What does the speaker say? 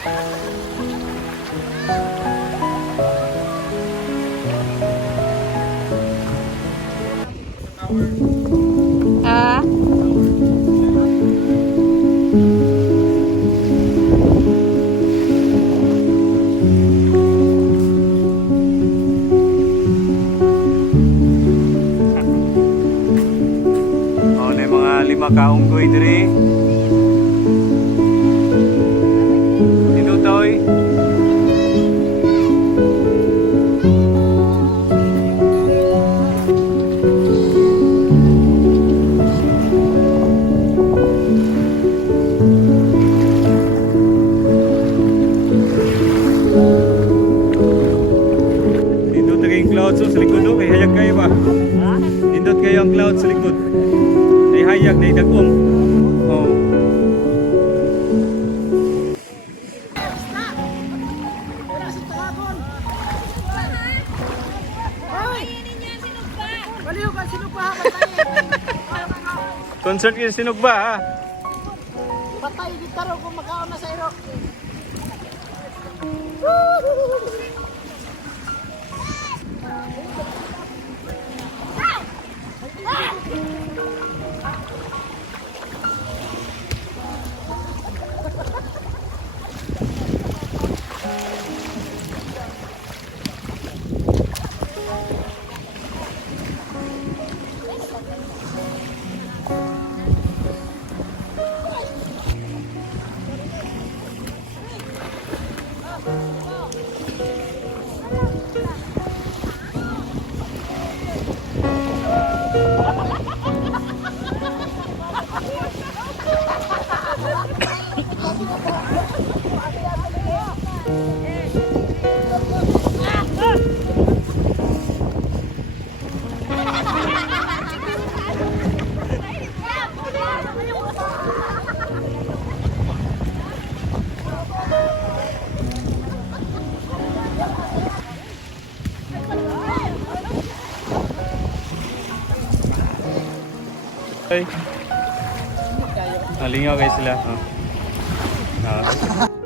Ah. Oh, na mga 5 kaunggoy diri. Tinutoy. Nindot kayo yung clouds sa likod do, kay hayag kayo ba? Nindot kayo ang clouds sa likod. Ay hayag, ay dagom. Oh. Concert kayo sinugba ha? Patay gitaro kung makaon na sa iro. Ay. Alingaw kayo sila. Oh.